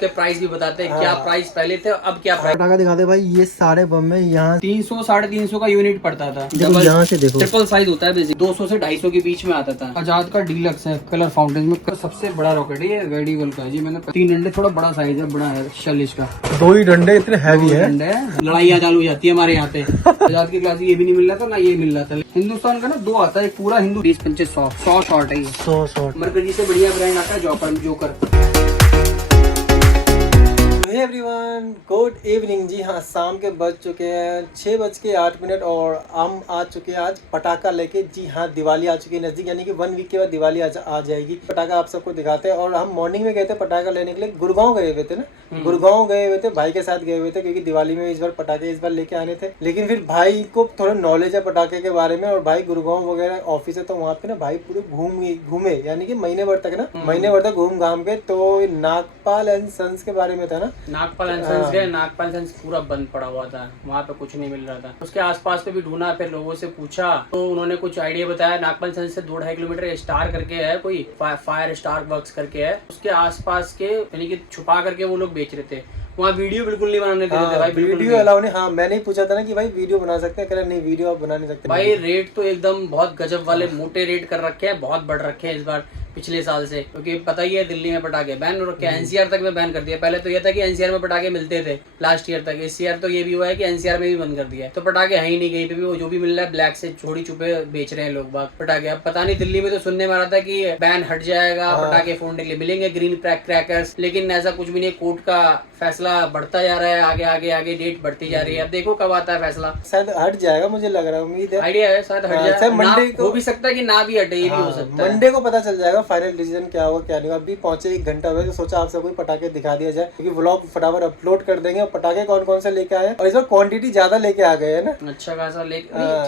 उसके प्राइस भी बताते हैं, क्या प्राइस पहले थे अब क्या प्राइस। पटाखा दिखाते भाई, ये सारे बम में यहाँ 300 350 का यूनिट पड़ता था। देखो यहाँ से देखो, ट्रिपल साइज होता है बेसिक, 200 से 250 के बीच में आता था। आजाद का डीलक्स है कलर फाउंटेन में, सबसे बड़ा रॉकेट है ये, वेडिगल का जी। मैंने 3 डंडे, थोड़ा बड़ा साइज है, बड़ा है 40 का। 2 ही डंडे इतने हैवी है। लड़ाइयाँ चालू हो जाती है हमारे यहाँ पे। आजाद की क्लास ये भी नहीं मिल रहा था ना ये मिल रहा था। हिंदुस्तान का ना 2 आता है, पूरा हिंदू 20-25-100 शॉर्ट है ये। 100 शॉर्ट। मरकजी से बढ़िया ब्रांड आता है joker. Hey everyone, good evening. जी हाँ, शाम के बज चुके हैं 6:08 और हम आ चुके हैं आज पटाखा लेके। जी हाँ, दिवाली आ चुकी है नजदीक, यानी कि 1 वीक के बाद दिवाली आ जाएगी। पटाखा आप सबको दिखाते हैं। और हम मॉर्निंग में गए थे पटाखा लेने के लिए, गुड़गांव गए हुए थे ना, गुड़गांव गए हुए थे, भाई के साथ गए हुए थे, क्योंकि दिवाली में इस बार पटाखे लेके आने थे। लेकिन फिर भाई को थोड़ा नॉलेज है पटाखे के बारे में, और भाई गुड़गांव वगैरह ऑफिस है, तो वहाँ पे ना भाई पूरे घूमे, यानी कि महीने भर तक घूम घाम के। तो नागपाल एंड सन्स के बारे में था ना, नागपाल एंड सन्स गए। नागपाल सन्स पूरा बंद पड़ा हुआ था, वहाँ पे कुछ नहीं मिल रहा था। उसके आसपास पे भी ढूंढा, फिर लोगों से पूछा तो उन्होंने कुछ आइडिया बताया। नागपाल सन्स से 2-2.5 किलोमीटर स्टार करके है, कोई फायर स्टार वर्क्स करके है, उसके आसपास के यानी कि छुपा करके वो लोग बेच रहे थे। वहाँ वीडियो बिल्कुल नहीं बनाने दे रहे थे भाई, वीडियो अलाउ नहीं। हाँ, मैंने ही पूछा था ना कि भाई वीडियो बना सकते हैं, कह रहे नहीं वीडियो आप बना नहीं सकते। भाई रेट तो एकदम बहुत गजब वाले मोटे रेट कर रखे हैं, बहुत बढ़ रखे हैं इस बार पिछले साल से, क्योंकि पता ही है दिल्ली में पटाखे बैन हो रखे हैं। एनसीआर तक में बैन कर दिया। पहले तो ये था कि एनसीआर में पटाखे मिलते थे लास्ट ईयर तक, इस ईयर तो ये भी हुआ है कि एनसीआर में भी बंद कर दिया है। तो पटाखे है ही नहीं, कहीं पे भी वो जो भी मिल रहा है ब्लैक से छोड़ी छुपे बेच रहे हैं लोग बाग पटाखे। अब पता नहीं, दिल्ली में तो सुनने में आ रहा था कि बैन हट जाएगा, पटाखे फोड़ने के लिए मिलेंगे ग्रीन क्रैकर्स, लेकिन ऐसा कुछ भी नहीं। कोर्ट का फैसला बढ़ता जा रहा है, आगे डेट बढ़ती जा रही है। अब देखो कब आता है फैसला। शायद हट जाएगा, मुझे लग रहा है, उम्मीद है, आइडिया है शायद हट जाए। मंडे को हो भी सकता है कि ना भी हटे, ये भी हो सकता है। मंडे को पता चल जाएगा फाइनल डिसीजन क्या होगा क्या नहीं। अभी पहुंचे 1 घंटा हुआ, तो सोचा आप सबको पटाखे दिखा दिया जाए, क्योंकि व्लॉग फटाफट अपलोड कर देंगे। और पटाखे कौन कौन से लेके आए, और इस बार क्वांटिटी ज्यादा लेके आ गए है ना, अच्छा खासा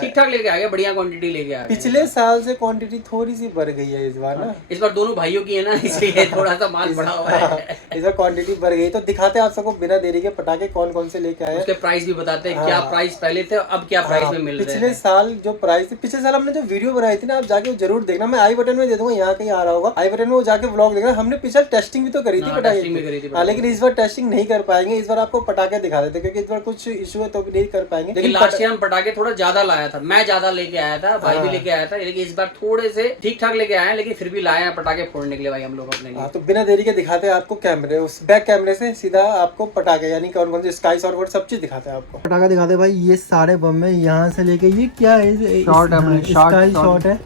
ठीक ठाक लेके आ गए, बढ़िया क्वांटिटी लेके आ गए। पिछले साल से क्वांटिटी थोड़ी सी बढ़ गई है इस बार ना। इस बार दोनों भाइयों की है ना, इसलिए थोड़ा सा माल बढ़ा हुआ है। इस बार क्वांटिटी बढ़ गई। तो दिखाते हैं आप सबको बिना देरी के पटाखे कौन कौन से लेके आए, उसके प्राइस भी बताते हैं, क्या प्राइस पहले थे अब क्या प्राइस में मिल रहे हैं। पिछले साल जो प्राइस थे, पिछले साल हमने जो वीडियो बनाई थी ना, आप जाके जरूर देखना। मैं आई बटन में दे दूंगा, यहाँ कहीं आ रहा होगा, आई बटन में वो जाके व्लॉग देखना। हमने पिछले टेस्टिंग भी तो करी थी पटाखे, लेकिन इस बार टेस्टिंग नहीं कर पाएंगे। इस बार आपको पटाखे दिखा देते, क्योंकि इस बार कुछ इशू है तो नहीं कर पाएंगे। लेकिन लास्ट ईयर हम पटाखे थोड़ा ज्यादा लाया था, मैं ज्यादा लेके आया था, भाई भी लेके आया था, लेकिन इस बार थोड़े से ठीक ठाक लेके आए हैं, लेकिन फिर भी लाए हैं पटाखे फोड़ने के लिए भाई हम लोग अपने लिए। तो बिना देरी के दिखाते हैं आपको कैमरे, उस बैक कैमरे से सीधा आपको पटाखे, यानी कौन कौन से स्काई शॉट सब चीज दिखाते हैं आपको। पटाखा दिखाते भाई, ये सारे बम है, यहाँ से लेके ये क्या है, स्काई शॉट है,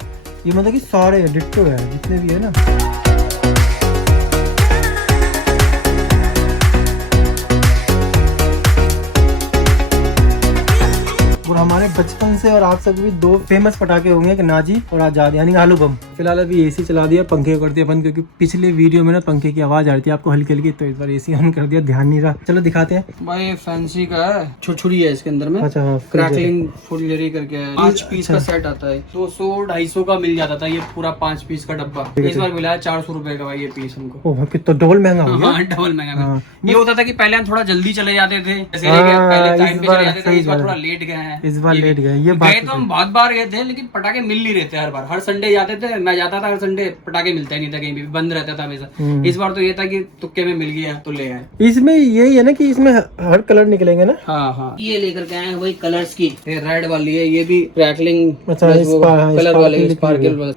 ये मतलब कि सारे डिट्टो है जितने भी है ना। और हमारे बचपन से और आप सब भी 2 फेमस पटाखे होंगे, कि नाजी और आजाद, यानी आलू बम। फिलहाल अभी एसी चला दिया, पंखे कर दिया बंद, क्योंकि पिछले वीडियो में ना पंखे की आवाज आ रही थी आपको हल्की हल्की, तो इस बार एसी ऑन कर दिया, ध्यान नहीं रहा। चलो दिखाते हैं भाई। फैंसी का है, छुरछुरी है इसके अंदर में। अच्छा, क्रैकलिंग फुलझड़ी करके है, 5 पीस का सेट आता है, 200-250 का मिल जाता था ये पूरा 5 पीस का डब्बा। इस बार मिला है 400 रुपए का भाई ये पीस हमको। ओह, कितना डबल महंगा हो गया। डबल महंगा। ये होता था कि पहले हम थोड़ा जल्दी चले जाते थे, पहले टाइम पे चले जाते थे, इस बार थोड़ा लेट गए हैं। इस बार लेट गए, ये गए तो हम बहुत बार गए थे, लेकिन पटाखे मिल नहीं रहते हर बार। हर संडे जाते थे, मैं जाता था, हर संडे पटाखे मिलता ही नहीं था, कहीं भी बंद रहता था हमेशा। इस बार तो ये था कि तुक्के में मिल गया तो ले आए। इसमें यही है ना कि इसमें हर कलर निकलेंगे ना। हाँ, ये लेकर के आए वही कलर्स की, रेड वाली है, ये भी क्रैकलिंग कलर वाले स्पार्कल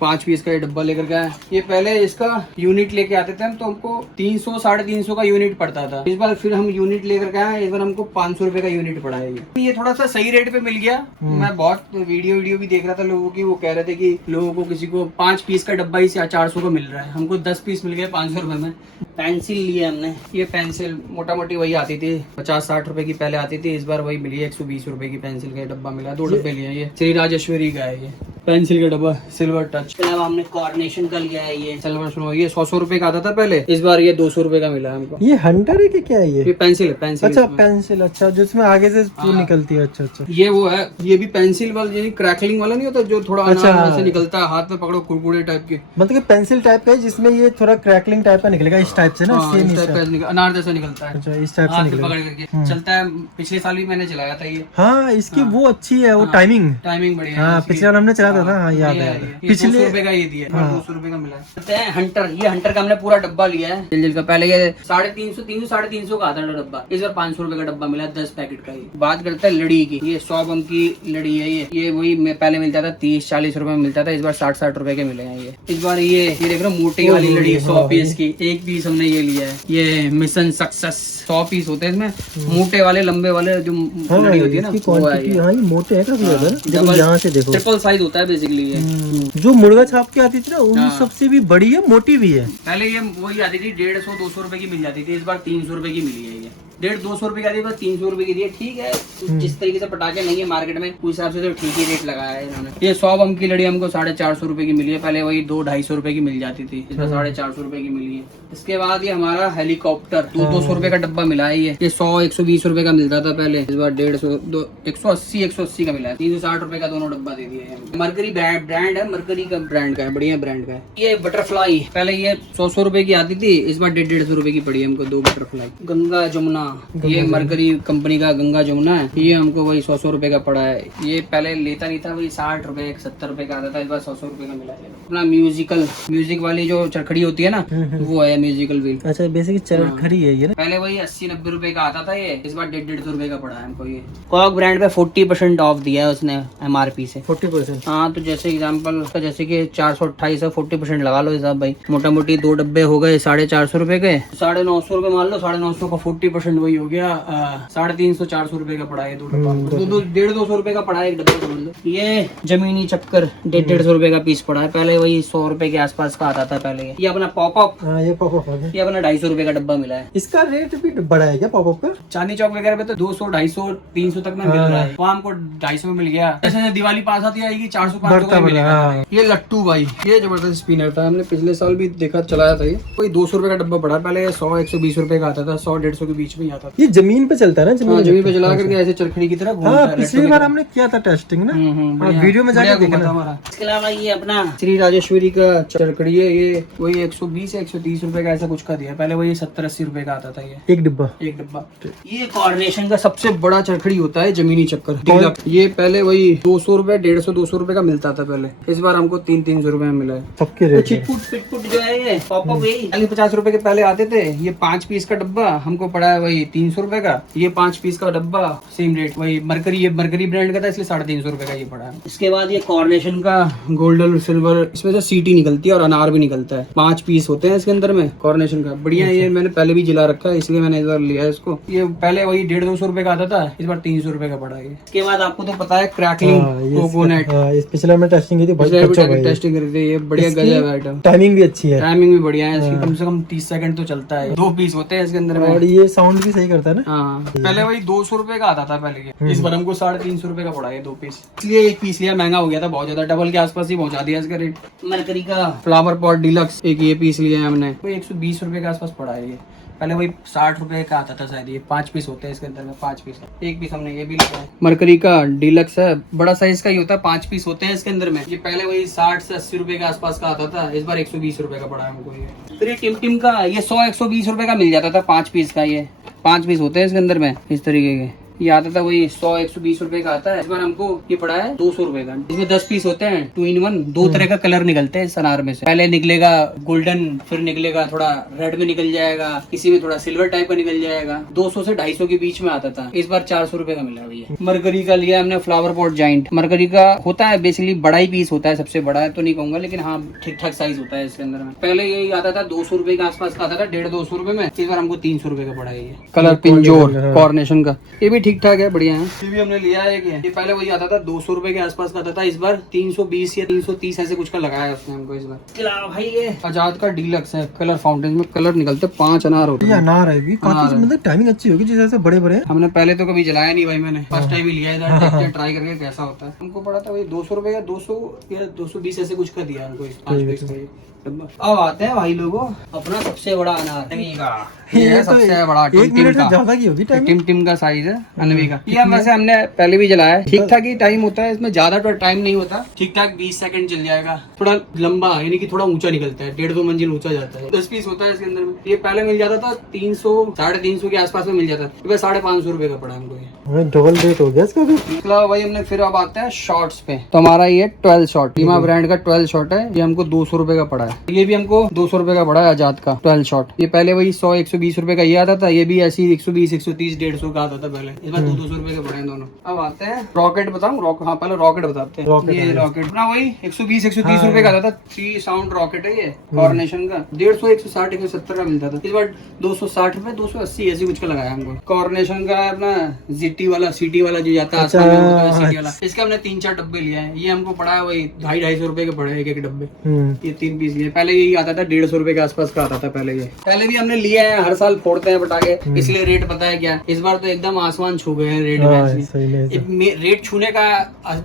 5 पीस का ये डब्बा लेकर के आए। ये पहले इसका यूनिट लेके आते थे हम, तो हमको 300-350 का यूनिट पड़ता था। इस बार फिर हम यूनिट लेकर के आए, इस बार हमको 500 रुपए का यूनिट पड़ा है। ये थोड़ा सा सही रेट पे मिल गया। मैं बहुत वीडियो भी देख रहा था लोगों की, वो कह रहे थे कि लोगों को किसी को 5 पीस का डब्बा ही 400 का मिल रहा है, हमको 10 पीस मिल गए 500 रुपए में। पेंसिल लिए हमने, ये पेंसिल मोटा मोटी वही आती थी 50-60 रुपए की पहले आती थी, इस बार वही मिली 120 रुपए की पेंसिल का डब्बा मिला। 2 डब्बे लिए, ये श्री राजेश्वरी का है ये पेंसिल का डब्बा, सिल्वर टच। हमने कार्नेशन का लिया है, ये सिल्वर स्नो, ये 100 रुपए का आता था पहले, इस बार ये 200 रुपए का मिला हमको। ये हंटर है कि क्या है ये पेंसिल है। अच्छा, पेंसिल, अच्छा, जिसमें आगे से निकलती है। अच्छा, ये वो है, ये भी पेंसिल वाला, क्रैकलिंग वाला नहीं होता जो थोड़ा अनार से निकलता है, हाथ में पकड़ो कुरकुरे टाइप के, मतलब कि पेंसिल टाइप का है, जिसमें ये थोड़ा क्रैकलिंग टाइप का निकलेगा, इस टाइप से ना, सेम इस टाइप अनार जैसा निकलता है। अच्छा, इस टाइप से निकलेगा, पकड़ करके चलता है। पिछले साल भी मैंने चलाया था ये। हाँ, इसकी वो अच्छी है, वो टाइमिंग बढ़िया। हाँ, पिछले साल हमने चला था ना, हाँ याद है। पिछले 200 रुपए का ये दिया, 200 रुपए का मिला है। हंटर, ये हंटर का हमने पूरा डब्बा लिया है जल का। पहले ये 350 350 का आता था डब्बा, इस बार 500 रुपए का डब्बा मिला है 10 पैकेट का। ये बात करते हैं लड़ी की, ये 100 बम की लड़ी है। ये वही पहले मिलता था 30-40 रुपए में मिलता था, इस बार 60-60 रुपए के मिले हैं। ये इस बार ये देख रहे हो मोटी वाली लड़ी 100 पीस की, एक पीस हमने ये लिया है। ये मिशन सक्सेस 100 पीस होते हैं इसमें, मोटे वाले लंबे वाले जो लड़ी होती है ना, वो है ये। हाँ, ये मोटे हैं काफी ज्यादा। देखो यहाँ से देखो, ट्रिपल साइज होता है बेसिकली ये। जो मुर्गा छाप के आती थी ना, उन सबसे भी बड़ी है, मोटी भी है। पहले ये वही आती थी 150-200 रुपए की मिल जाती थी, इस बार 300 रुपए की मिली है। ये 150-200 रुपए की आती है, 300 रुपए की दी है। ठीक है, जिस तरीके से पटाखे नहीं है मार्केट में, उस हिसाब से तो ठीक ही रेट लगाया है इन्होंने। ये 100 बम की लड़ी हमको 450 रुपए की मिली है, पहले वही 200-250 रुपए की मिल जाती थी, इस बार 450 रुपए की मिली है। इसके बाद ये हमारा हेलीकॉप्टर 200 रुपए का डब्बा मिला है। ये 100-120 रुपए का मिलता था पहले, इस बार 180 का मिला है। 360 रुपए का दोनों डब्बा दे दिए हैं। मरकरी ब्रांड है, मरकरी का ब्रांड का है, बढ़िया ब्रांड का है। ये बटरफ्लाई पहले ये 100 रुपए की आती थी, इस बार 150 रुपए की पड़ी है हमको 2 बटरफ्लाई। गंगा जमुना, ये मरकरी कंपनी का गंगा जमुना है। ये हमको वही 100 रुपए का पड़ा है। ये पहले लेता नहीं था, वही 60 रुपए 70 रुपए का आता था, इस बार 100 रुपए का मिला है। अपना म्यूजिक वाली जो चरखड़ी होती है ना, वो है म्यूजिकल व्हील। अच्छा, बेसिक चरखड़ी है ये ना। पहले वही 80-90 रुपए का आता था, ये इस बार 150 रुपए का पड़ा है हमको। ये कॉक ब्रांड पे 40% ऑफ दिया है उसने MRP से। 40%? हाँ, तो जैसे एग्जांपल जैसे कि 428 है, 40% लगा लो हिसाब भाई। मोटा मोटी 2 डब्बे हो गए 450 रुपए के, 950 रुपए मान लो। 950 का 40% वही हो गया 350-400 रुपए का पड़ा है 2 डब्बा। 150-200 रुपए का पड़ा है एक डब्बा समझ लो। ये जमीनी चक्कर 150 रुपए का पीस पड़ा है, पहले वही 100 रुपए के आसपास का आता था पहले। ये अपना पॉपअप, ये पॉपअप है, ये अपना 250 रुपए का डब्बा मिला है। इसका रेट भी बड़ा है क्या पॉपअप का? चांदनी चौक वगैरह पे तो 200-250-300 तक में मिल रहा है, वहाँ हमको 250 में मिल गया। जैसे दिवाली पास आती आएगी 400-500 का मिलेगा। ये लट्टू भाई, ये जबरदस्त स्पिनर था, हमने पिछले साल भी देखा चलाया था। ये कोई 200 रुपए का डब्बा पड़ा, पहले 100-120 रुपए का आता था, 100-150 के बीच में ही आता था। ये जमीन पे चलता है ना, जमीन पे चला करके ऐसे चरखड़ी की तरह घूमता है। पिछली बार हमने किया था टेस्टिंग ना, वीडियो में जाके देखना हमारा। इसके अलावा ये अपना श्री राजेश्वरी का चरखड़ी है, ये वही 120-130 रुपए का ऐसा कुछ का दिया, पहले वही 70-80 रुपए का आता था। ये एक डब्बा। ये कॉर्पोरेशन का सबसे बड़ा चरखड़ी होता है जमीनी चक्कर, ये पहले वही 200 रुपए 150-200 रुपए का मिलता था पहले, इस बार हमको 300 रुपए में मिला है। सबके रेट चिटपुट जो है ये पॉपअप यही 50 रुपए के पहले आते थे। ये 5 पीस का डब्बा हमको पड़ा है वही 300 रुपए का। ये 5 पीस का डब्बा सेम रेट वही मरकरी, ये मरकरी ब्रांड का था इसलिए 350 रुपए का ये पड़ा है। इसके बाद ये कॉर्पोरेशन का गोल्डन सिल्वर, इसमें से सीटी निकलती है और अनार भी निकलता है। 5 पीस होते हैं इसके अंदर में कॉर्पोरेशन का, बढ़िया। ये मैंने पहले भी जिला रखा है इसलिए मैंने इस बार लिया है इसको। ये पहले वही 150-200 रुपए का आता था, इस बार 300 रुपए का पड़ा है। इसके बाद आपको तो पता है क्रैकलिंग कोकोनट, पिछले में टेस्टिंग की थी, टेस्टिंग करी थी। ये बढ़िया गजब है आइटम, टाइमिंग भी अच्छी है, टाइमिंग भी बढ़िया है इसकी, कम से कम 30 सेकंड तो चलता है। 2 पीस होते हैं इसके अंदर में, और ये साउंड भी सही करता है ना। हाँ, पहले वही 200 रुपए का आता था पहले, इस बार हमको 350 रुपए का पड़ा है 2 पीस, इसलिए 1 पीस लिया, महंगा हो गया था बहुत ज्यादा, डबल के आसपास ही पहुंचा दिया इसका रेट। मरकरी का फ्लावर पॉट डिलक्स एक ये पीस लिया है हमने, कोई 120 रुपए के आसपास पड़ा है। ये पहले वही 60 रुपए का आता था शायद। ये 5 पीस होते हैं इसके अंदर में, 5 पीस, 1 पीस हमने ये भी लिया है। मरकरी का डिलक्स है, बड़ा साइज का ही होता है, 5 पीस होते हैं इसके अंदर में। ये पहले वही 60 से 80 रुपए के आसपास का आता था, इस बार 120 रुपए का पड़ा है हमको। ये फिर टिम का ये 100-120 रुपए का मिल जाता था 5 पीस का। ये 5 पीस होते हैं इसके अंदर में इस तरीके के। ये आता था वही 100-120 रुपए का आता है, इस बार हमको ये पड़ा है 200 रुपए का। इसमें 10 पीस होते हैं, 2 in 1, 2 तरह का कलर निकलते हैं इस अनार में से। पहले निकलेगा गोल्डन, फिर निकलेगा थोड़ा रेड में निकल जाएगा, किसी में थोड़ा सिल्वर टाइप का निकल जाएगा। 200 से 250 के बीच में आता था, इस बार 400 रुपए का मिला भैया। मरकरी का लिया हमने फ्लावर पॉट जाइंट। मरकरी का होता है बेसिकली बड़ा ही पीस होता है, सबसे बड़ा है तो नहीं कहूंगा, लेकिन हाँ ठीक ठाक साइज होता है इसके अंदर में। पहले यही आता था 200 रुपए के आसपास का आता था, 150-200 रुपए में, इस बार हमको 300 रुपए का पड़ा है। ये कलर पिंजोर कॉर्पोरेशन का, ये भी ठीक ठाक है, बढ़िया है। ये भी हमने लिया है। ये पहले वही आता था 200 रुपए के आसपास का आता था, इस बार 320 या 330 ऐसे कुछ का लगाया है उसने हमको इस बार। भाई ये आजाद का डीलक्स है, कलर फाउंटेन में कलर निकलते, 5 अनार होते हैं। अनार है काफी, मतलब टाइमिंग अच्छी होगी जिस से बड़े बड़े। हमने पहले तो कभी जलाया नहीं भाई, मैंने फर्स्ट टाइम ही लिया है, देखते हैं ट्राई करके कैसा होता है। हमको पड़ा था वही 200 रुपए का, 200 या 220 ऐसे कुछ का दिया हमको। अब आते हैं भाई लोगों अपना सबसे बड़ा अनार ये है सबसे बड़ा एक मिनट से ज्यादा की होगी टाइम। टिम का साइज है अनवी का। ये वैसे हमने पहले भी जलाया है, ठीक ठाक ही टाइम होता है इसमें, ज्यादा तो टाइम नहीं होता, ठीक ठाक 20 सेकंड चल जाएगा। थोड़ा लंबा यानी कि थोड़ा ऊंचा निकलता है, 1.5-2 मंजिल ऊंचा जाता है। 10 पीस होता है इसके अंदर में। ये पहले मिल जाता था 300-350 के आसपास में मिल जाता था, तो 550 रुपए का पड़ा हमको ये। डबल रेट हो गया इसका भी। भाई हमने फिर अब आते हैं शॉर्ट्स पे। तो हमारा ये 12 शॉर्ट, टीमा ब्रांड का 12 शॉर्ट है। ये हमको 200 रुपए का पड़ा है। ये भी हमको 200 रुपए का पड़ा है आजाद का 12 शॉर्ट। ये पहले वही 100-120 रुपए का ये आता था, ये भी ऐसी 120-130-150 का आता था पहले। इसमें 200 रुपए के पड़े हैं दोनों। अब आते हैं रॉकेट बताऊं। हाँ पहले रॉकेट बताते हैं। ये रॉकेट ना वही 120-130 रुपए का आता था। 3 साउंड रॉकेट है ये कॉर्नेशन का। 150, 160, 170 का मिलता था। इस बार 260 रुपए 280 ऐसी कुछ का लगाया हमको। कॉर्नेशन का अपना जीटी वाला सीटी वाला जो जाता है आसमान में होता है सीटी वाला, इसके हमने 3-4 डब्बे लिए हैं। ये हमको पड़ा है वही 250-250 रुपए के पड़े एक डब्बे। ये 3 पीस लिए। पहले यही आता था 150 रुपए के आसपास का आता था पहले। ये पहले भी हमने लिए हैं, हर साल फोड़ते हैं पटाखे, इसलिए रेट पता है क्या। इस बार तो एकदम आसमान छू गए हैं रेट में। रेट छूने का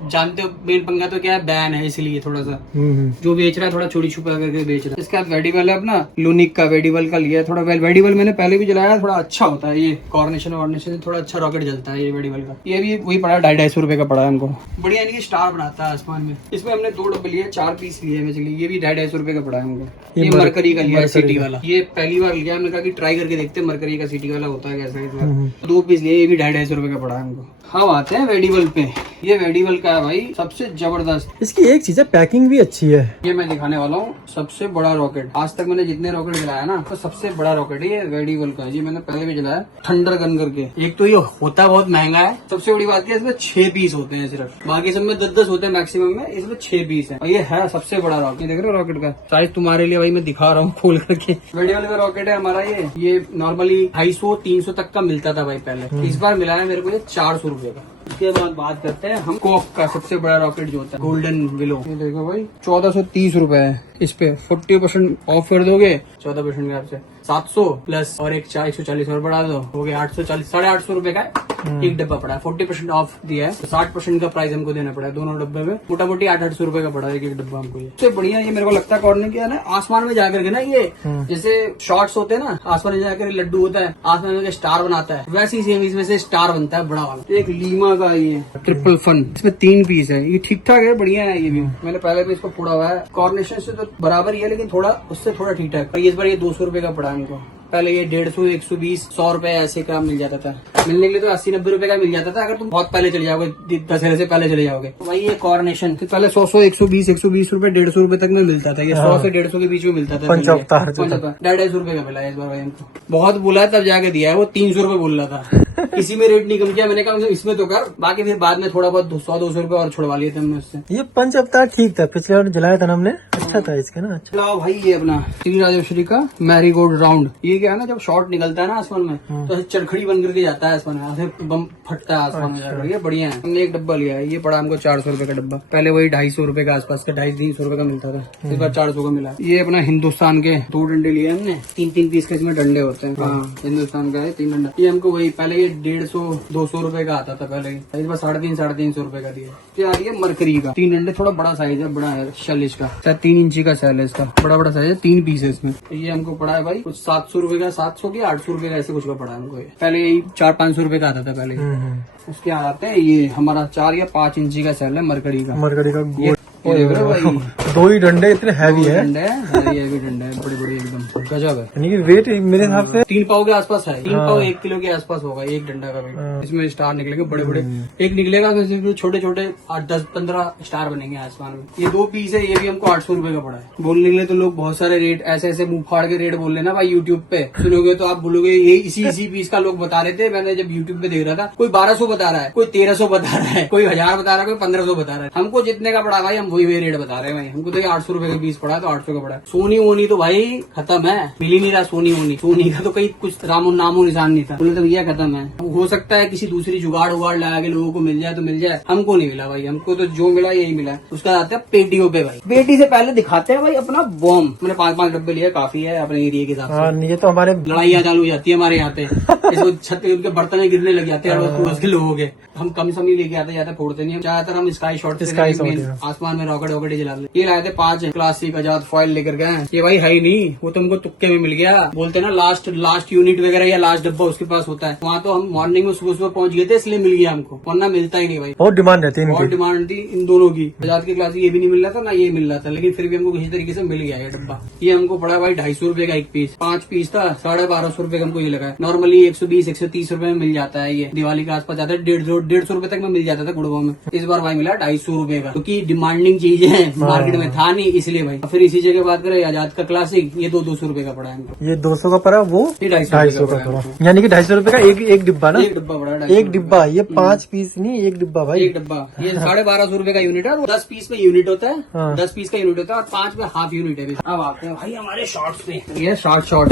जानते हो मेन पंगा तो क्या है, बैन है, इसलिए थोड़ा सा जो बेच रहा है थोड़ा चोरी छुपा करके बेच रहा है। इसके बाद वेडिवल है अपना लूनिक का, वेडिवल का लिया है थोड़ा। वेडिवल मैंने पहले भी जलाया, थोड़ा अच्छा होता है ये कॉर्नेशन वार्नेशन, थोड़ा अच्छा रॉकेट जलता है ये वेडिवल का। ये भी वही पड़ा 250 रुपए का पड़ा है हमको। बढ़िया यानी कि स्टार बनाता है आसमान में। इसमें हमने 2 डब्बे लिए, 4 पीस लिए बेसिकली। ये भी 250 रुपए का पड़ा है हमको। ये मरकरी का लिया है सिटी वाला। ये पहली बार लिया, हमने कहा कि ट्राई करके देखते हैं मरकरी का सिटी वाला होता है कैसा। इस बार 2 पीस लिए, ये भी 250 रुपए का पड़ा है हमको। हम आते हैं वेडिवल पे। ये वेडिवल का है भाई सबसे जबरदस्त। इसकी एक चीज है, पैकिंग भी अच्छी है। ये मैं दिखाने वाला हूँ सबसे बड़ा रॉकेट। आज तक मैंने जितने रॉकेट जलाया ना, तो सबसे बड़ा रॉकेट है ये वेडिवल का। ये मैंने पहले भी जलाया, थंडर गन करके। एक तो ये होता बहुत महंगा है, सबसे बड़ी बात है इसमें 6 पीस होते हैं सिर्फ, बाकी सब में 10-10 होते हैं मैक्सिमम में, इसमें 6 पीस है। और ये है सबसे बड़ा रॉकेट। देख रहे हो रॉकेट का साइज तुम्हारे लिए भाई मैं दिखा रहा हूँ खोल करके। वेडिवल का रॉकेट है हमारा ये नॉर्मली 250-300 तक का मिलता था भाई पहले। इस बार मिला है मेरे को ये 400 रुपए का। उसके बाद बात करते हैं हम कॉक का सबसे बड़ा रॉकेट जो होता है गोल्डन विलो। ये देखो भाई 1430 रुपए है। इस पे 40% ऑफ कर दोगे 14% के आपसे 700 प्लस और एक 140 और बढ़ा दो, हो गया 840, 850 रुपए का एक डब्बा पड़ा है। 40% ऑफ दिया है, 60% का प्राइस हमको देना पड़ा है दोनों डब्बे में। मोटा मोटी 800 रुपए का पड़ा है एक डब्बा हमको। ये बढ़िया ये मेरे को लगता है कॉर्नर किया ना आसमान में जाकर के ना, ये जैसे शॉर्ट्स होते हैं ना आसमान में जाकर लड्डू होता है, आसमान में स्टार बनाता है, वैसे ही सेम इसमें से स्टार बनता है बड़ा वाला। एक लीमा का ये ट्रिपल फन, इसमें 3 पीस है। ये ठीक ठाक है, बढ़िया है। ये भी मैंने पहले भी इसको फोड़ा हुआ है, कॉर्नेशन से तो बराबर ही है लेकिन थोड़ा उससे थोड़ा ठीक ठाक। इस बार ये 200 रुपए का पड़ा हमको। पहले ये 150, 120, 100 रुपए ऐसे का मिल जाता था। मिलने के लिए तो 80-90 रुपए का मिल जाता था अगर तुम बहुत पहले चले जाओगे, 10 से पहले चले जाओगे। तो भाई ये कॉर्नेशन पहले 100, 120 रुपए 150 रुपए तक में मिलता था। ये 100 से 150 के बीच में मिलता था। 250 रुपए का मिला है इस बार भाई हमको। बहुत बोला है तब जाके दिया है, वो 300 रुपए बोल रहा था। किसी में रेट नहीं कम किया, मैंने कहा इसमें तो कर, बाकी फिर बाद में थोड़ा बहुत 100-200 रुपए और छुड़वा लिए थे हमने उससे। ये पंच अवतार ठीक था, पिछले बार जलाया था हमने, अच्छा था इसका ना। अच्छा भाई ये अपना श्री राजेश्वरी का मैरीगोल्ड राउंड। ये क्या है ना, जब शॉट निकलता है ना आसमान में तो ऐसे चरखड़ी बन करके जाता है आसमान में, ऐसे बम फटता है आसमान में जाकर। ये बढ़िया है। हमने एक डब्बा लिया है, ये पड़ा हमको 400 रुपए का डब्बा। पहले वही 250 रुपए के आसपास का, 250-300 रुपए का मिलता था। इस बार 400 का मिला। ये अपना हिंदुस्तान के 2 डंडे लिए हमने, 3-3 पीस के इसमें डंडे होते हैं। हाँ हिंदुस्तान का है 3 डंडा। ये हमको वही पहले ये 150-200 रुपए का आता था पहले, इस बार 350-350 रुपए का दिया। ये आ रही है मरकरी का 3 डंडे, थोड़ा बड़ा साइज है, बड़ा है शेल इसका, 3 इंची का शेल है इसका, बड़ा साइज है, 3 पीस है इसमें। ये हमको पड़ा है भाई कुछ 700 रुपए का, 700 के 800 रुपए का ऐसे कुछ का पड़ा है हमको। पहले यही 400-500 रुपए का आता था पहले। उसके बाद आते हैं ये हमारा 4 या 5 इंची का सेल है मरकरी का। ये देख रहे हो भाई 2 ही डंडे इतने हैवी है। डंडे हैवी डंडे है, बड़े बड़े एकदम गजब है। यानी कि वेट मेरे हिसाब से 3 पाव के आसपास है। 3 पाव 1 किलो के आसपास होगा एक डंडा का वेट। इसमें स्टार निकलेंगे बड़े बड़े, एक निकलेगा छोटे छोटे 8-10-15 स्टार बनेंगे आसमान में। ये 2 पीस है, ये भी हमको 800 रुपए का पड़ा है। बोलने के लिए तो लोग बहुत सारे रेट ऐसे मुंह फाड़ के रेट बोल रहे ना भाई, यूट्यूब पे सुनोगे तो आप बोलोगे ये इसी पीस का लोग बता रहे थे। मैंने जब यूट्यूब पे देख रहा था, कोई 1200 बता रहा है, कोई 1300 बता रहा है, कोई 1000 बता रहा है, कोई 1500 बता रहा है। हमको जितने का पड़ा भाई हम वही रेट बता रहे हैं भाई। हमको तो 800 रुपए का पीस पड़ा है, तो 800 का पड़ा है। सोनी वोनी तो भाई खत्म है, मिल ही नहीं रहा। सोनी का तो कहीं कुछ नामो निशान नहीं था, बोले तो भैया खत्म है। हो सकता है किसी दूसरी जुगाड़ उगाड़ लगा के लोगों को मिल जाए तो मिल जाए, हमको नहीं मिला भाई। हमको तो जो मिला यही मिला। उसका आते हैं पेटियों पे भाई। पेटी से पहले दिखाते हैं भाई अपना बॉम्ब। मैंने 5-5 डब्बे लिए, काफी है अपने एरिया के हिसाब से। ये तो हमारे लड़ाइयाँ चालू हो जाती है हमारे यहाँ पे। इसको छत पे उनके बर्तन गिरने लग जाते हैं अड़ोस के लोगों के। हम कम समय लेके आते जाते फोड़ते नहीं। ज्यादातर हम स्काई शॉट आसमान में रॉकेट वॉकेट जला ले। ये लाए थे 5 क्लासिक आजाद फॉइल लेकर गए। ये भाई है ही नहीं, वो तो हमको तुक्के में मिल गया। बोलते ना लास्ट यूनिट वगैरह या लास्ट डब्बा उसके पास होता है। वहाँ तो हम मॉर्निंग में सुबह पहुंच गए थे, इसलिए मिल गया हमको, वरना मिलता ही नहीं भाई। बहुत डिमांड रहती है, बहुत डिमांड थी इन दोनों की। आजाद की क्लासिक ये भी नहीं मिल रहा था ना ये मिल रहा था, लेकिन फिर भी हमको किसी तरीके से मिल गया ये डब्बा। ये हमको पड़ा भाई 250 रुपए का एक पीस। 5 पीस था, 1250 रुपए का हमको ये लगा। नॉर्मली 120-130 रुपए में मिल जाता है। ये दिवाली के आसपास जाता है 150 रुपए तक में मिल जाता था गुड़गांव में। इस बार भाई मिला 250 रुपए का, क्योंकि डिमांडिंग चीज है, मार्केट में था नहीं इसलिए भाई। फिर इसी जगह बात करें आजाद का क्लासिक, ये 200 रुपए का पड़ा है हमको। ये 200 का पड़ा, वो ये 250 का पड़ा। यानी कि 250 रुपए का एक डिब्बा ना। एक डिब्बा पड़ा, एक डिब्बा। ये 5 पीस नहीं, एक डिब्बा भाई। एक डिब्बा। ये 1250 रुपए का यूनिट है। 10 पीस में यूनिट होता है। हाँ। 10 पीस का यूनिट होता है और 5 में हाफ यूनिट है। अब आते हैं भाई हमारे शॉर्ट्स पे। ये शॉर्ट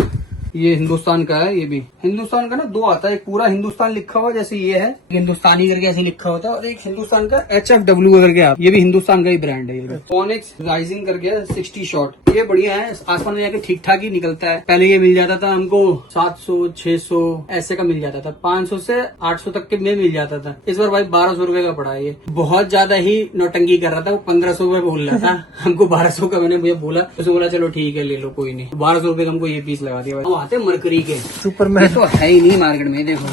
ये हिंदुस्तान का है। ये भी हिंदुस्तान का ना 2 आता है। एक पूरा हिंदुस्तान लिखा हुआ जैसे ये है, हिंदुस्तानी करके ऐसे लिखा होता है, और एक हिंदुस्तान का HFW करके आप, ये भी हिंदुस्तान का ही ब्रांड है। ये फोनिक्स राइजिंग करके 60 शॉट। ये बढ़िया है, आसमान में जाके ठीक ठाक ही निकलता है। पहले ये मिल जाता था हमको 700-600 ऐसे का मिल जाता था, 500 से 800 तक के में मिल जाता था। इस बार भाई 1200 रुपए का पड़ा है। ये बहुत ज्यादा ही नौटंकी कर रहा था, वो 1500 रुपए बोल रहा था। हमको 1200 का मैंने मुझे बोला, उसने बोला चलो ठीक है ले लो कोई नहीं। 1200 रुपए का हमको ये पीस लगा दिया भाई। आते मरकरी के सुपरमैन तो है ही नहीं मार्केट में। देखो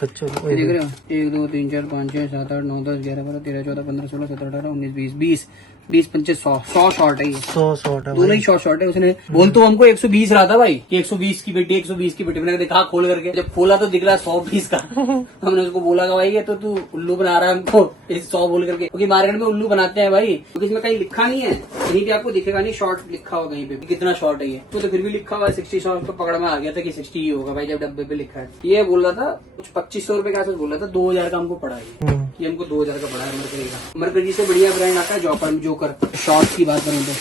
बच्चों ये देख रहे हो, 1 2 3 4 5 6 7 8 9 10 11 12 13 14 15 16 17 18 19 20 20 25 100 शॉर्ट है ये। 100 शॉट है दोनों ही शॉर्ट है। उसने बोल तो हमको 120 रहा था भाई कि 120 की पेटी 120 की पेटी। मैंने देखा खोल करके, जब खोला तो दिख रहा 100 पीस का। हमने उसको बोला कि भाई ये तो तू उल्लू बना रहा है हमको इस 100 बोल करके, क्योंकि मार्केट में उल्लू बनाते हैं भाई, क्योंकि इसमें कहीं लिखा नहीं है, कहीं भी आपको दिखेगा नहीं शॉर्ट लिखा होगा कहीं पे कितना शॉर्ट है ये। तो फिर भी लिखा हुआ है 60 शॉर्ट। तो पकड़ में आ गया था कि 60 ही होगा भाई जब डब्बे पे लिखा है। ये बोल रहा था कुछ 2500 रुपए का आसपास बोल रहा था। 2000 का हमको पड़ा है ये हमको 2000 का पड़ा है मरकरी का। मरकरी से बढ़िया ब्रांड आता है जोकर शॉर्ट की बात करें तो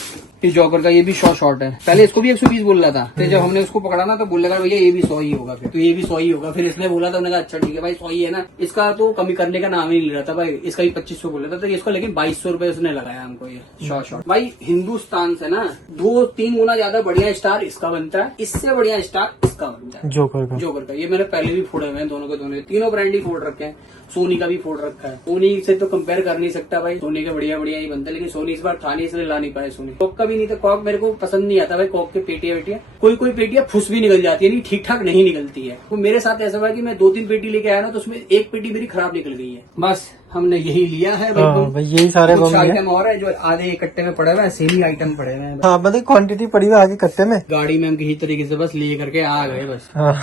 इस जॉकर का ये भी 100 शॉर्ट है। पहले इसको भी 120 बोल रहा था, फिर जब हमने उसको पकड़ा ना तो बोल लगा भैया ये भी 100 ही होगा। फिर तो ये भी 100 ही होगा। फिर इसने बोला था, उन्होंने कहा अच्छा ठीक है भाई 100 ही है ना। इसका तो कमी करने का नाम ही नहीं ले रहा था भाई। इसका भी 2500 बोल रहा था, तो इसको लेकिन 2200 रुपए उसने लगाया हमको ये शॉर्ट। भाई हिंदुस्तान से ना 2-3 गुना ज्यादा बढ़िया स्टार इसका बनता है, इससे बढ़िया स्टार इसका बनता है जोकर का। ये मैंने पहले भी फोड़े हुए हैं दोनों के दोनों, तीनों ब्रांड ही फोड़ रखे हैं। सोनी का भी फोड़ रखा है। सोनी से तो कंपेयर कर नहीं सकता भाई, सोनी का बढ़िया बढ़िया ही बनता है, लेकिन सोनी इस बार था नहीं इसलिए ला नहीं पाए सोनी। कॉक का भी नहीं था, कॉक मेरे को पसंद नहीं आता भाई। कॉक के पेटियां कोई पेटियां फुस भी निकल जाती है, नहीं ठीक ठाक नहीं निकलती है। तो मेरे साथ ऐसा हुआ कि मैं 2-3 पेटी लेके आया ना, तो उसमें एक पेटी मेरी खराब निकल गई है। बस हमने यही लिया है भाई। यही सारे कुछ आइटम और है जो आधे इकट्ठे में पड़े हुए हैं, सेम ही आइटम पड़े हुए हैं। हाँ मतलब क्वांटिटी पड़ी हुई आगे कट्टे में। गाड़ी में हम किसी तरीके से बस ले करके आ गए बस। हाँ।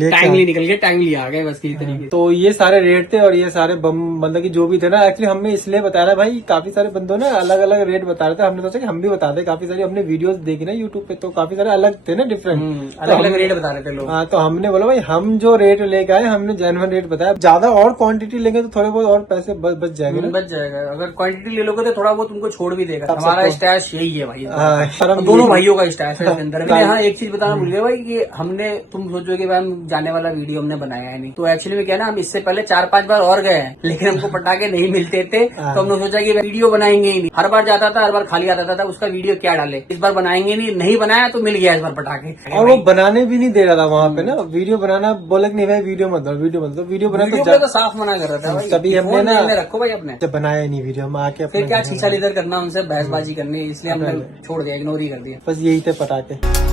टाइमली निकल गए, टाइमली आ गए बस किसी तरीके से। तो ये सारे रेट थे और ये सारे बम मतलब कि जो भी थे ना, एक्चुअली हमने इसलिए बताया भाई, काफी सारे बंदों ने अलग अलग रेट बता रहे थे। हमने सोचा कि हम भी बता दें, काफी सारी हमने वीडियोस देखी ना यूट्यूब पे, तो काफी सारे अलग थे ना, डिफरेंट अलग अलग रेट बता रहे थे लोग। हाँ तो हमने बोला भाई हम जो रेट लेके आए हमने जेन्युइन रेट बताया। ज्यादा और क्वांटिटी लेंगे तो थोड़े बहुत और पैसे बच जाएंगे ना। बच जाएगा। अगर क्वांटिटी ले लोगे तो थोड़ा बहुत तुमको छोड़ भी देगा। हमारा स्टैश यही है भाई, दोनों भाइयों का स्टैश है इसके अंदर। मैं यहाँ एक चीज बताना भूल गया भाई कि हमने, तुम सोचो कि भाई हम जाने वाला वीडियो हमने बनाया है नहीं, तो एक्चुअली में क्या ना, हम इससे पहले 4-5 बार और गए हैं, लेकिन हमको पटाखे नहीं मिलते थे। तो हमने सोचा कि वीडियो बनाएंगे ही नहीं। हर बार जाता था, हर बार खाली आता था, उसका वीडियो क्या डाले। इस बार बनाएंगे नहीं बनाया तो मिल गया इस बार पटाखे। और वो बनाने भी नहीं दे रहा था वहाँ पे ना, वीडियो बनाना बोला कि नहीं भाई वीडियो मत दो, वीडियो बना तो साफ मना कर रहा था भाई। तभी हमने ना रखो भाई अपने, जब बनाया नहीं वीडियो, हम आके फिर क्या छीछा लीदर करना उनसे बहसबाजी करनी, इसलिए हमने छोड़ दिया, इग्नोर ही कर दिया। बस यही थे पटाखे।